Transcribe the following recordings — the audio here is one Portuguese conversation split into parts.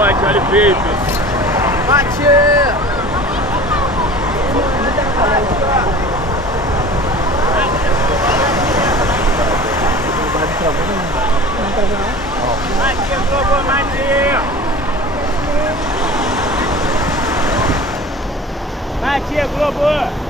Bote, olha o peito. Bate! Mate, Globo, mate! Mate, Globo!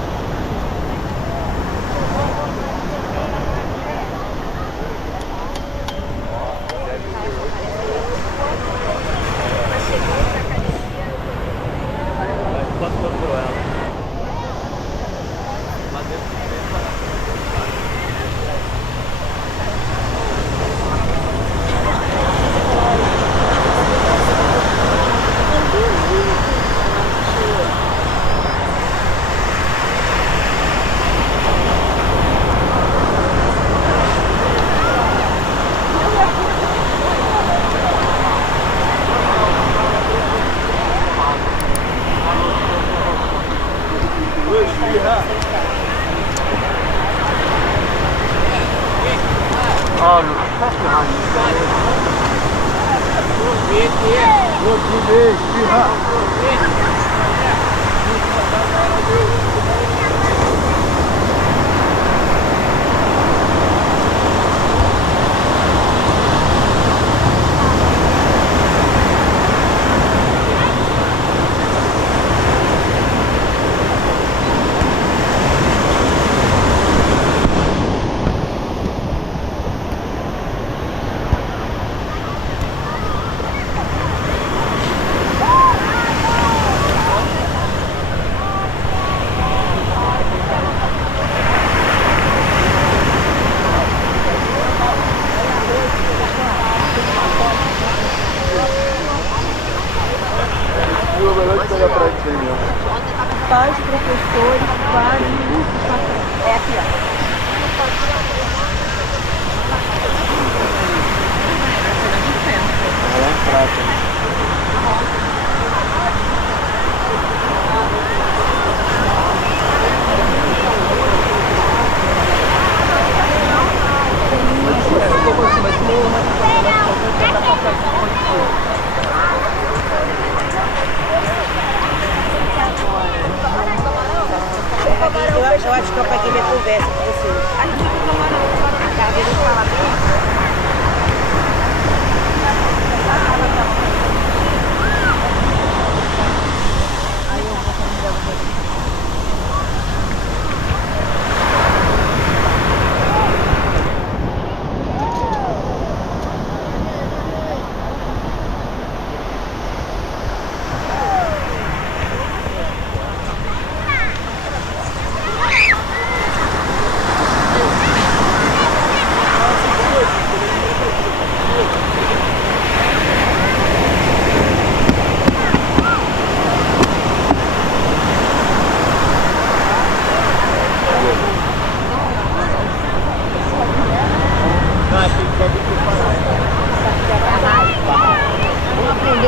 Pais, professores, vários. É aqui, ó. Ela é um prato. Eu acho que eu peguei minha conversa com vocês. Aí fica tomando a casa, eles falam bem.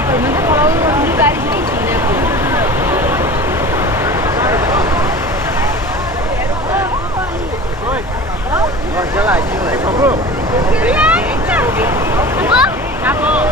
Pelo menos a falar os lugares direitinho, né? Ó, geladinho aí, comprou? Acabou?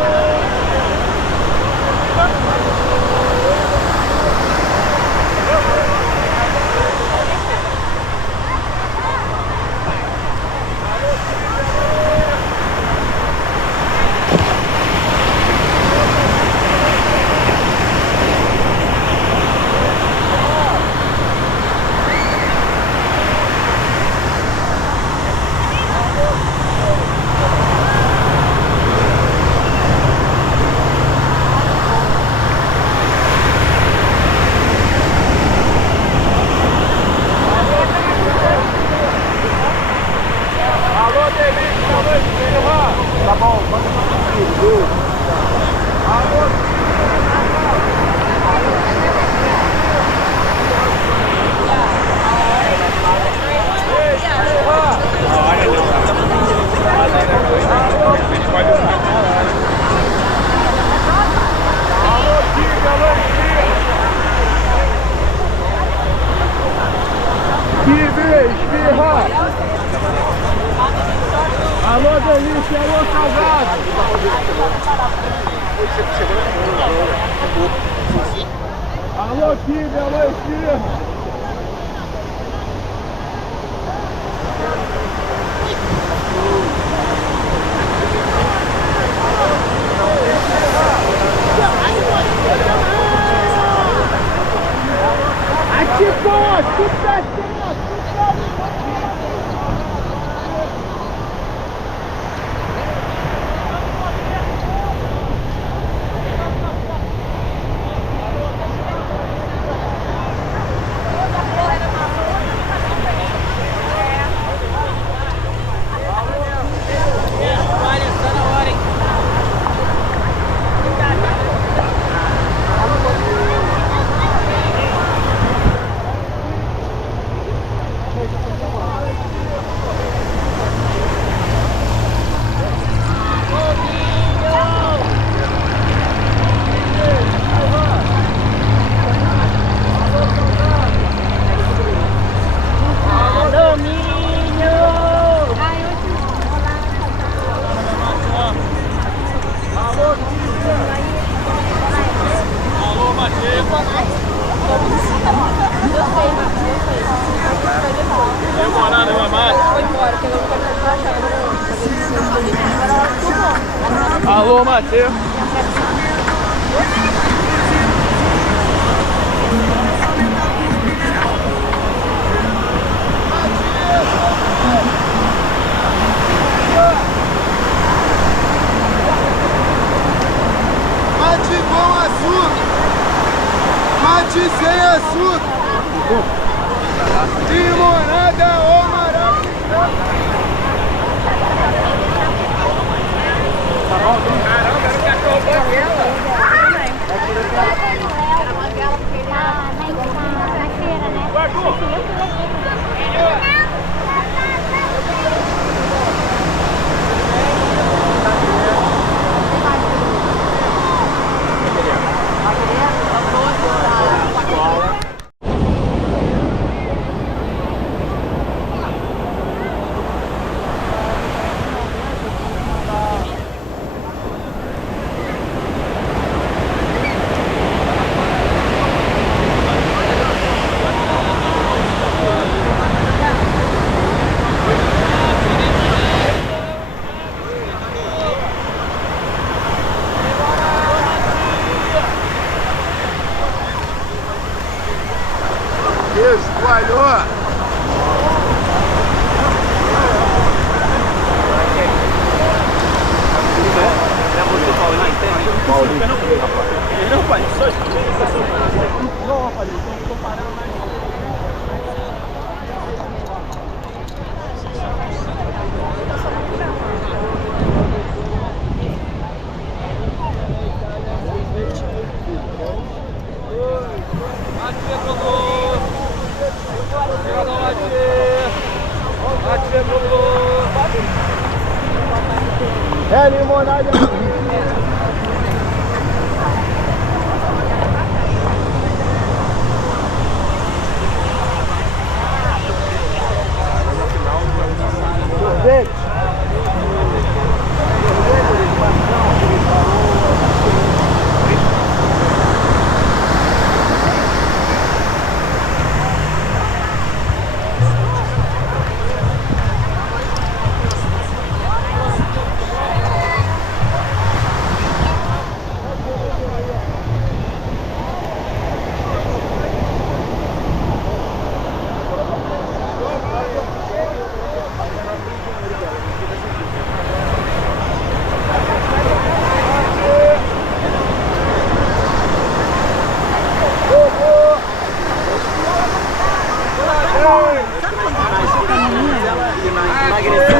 Tá bom, manda pra filho. Alô? Alô, Delícia, alô, Salgado! Alô, time, alô, time. Alô, Matheus. Mate com açúcar. Mate sem açúcar. Limonada ou maracujá. Caramba, era um cachorro banguela. Era banguela porque ele era na feira, né? Escoalhou! Não, pai, só não, rapaz, estou parando mais. É limonada. Sorvete. Emagreceu.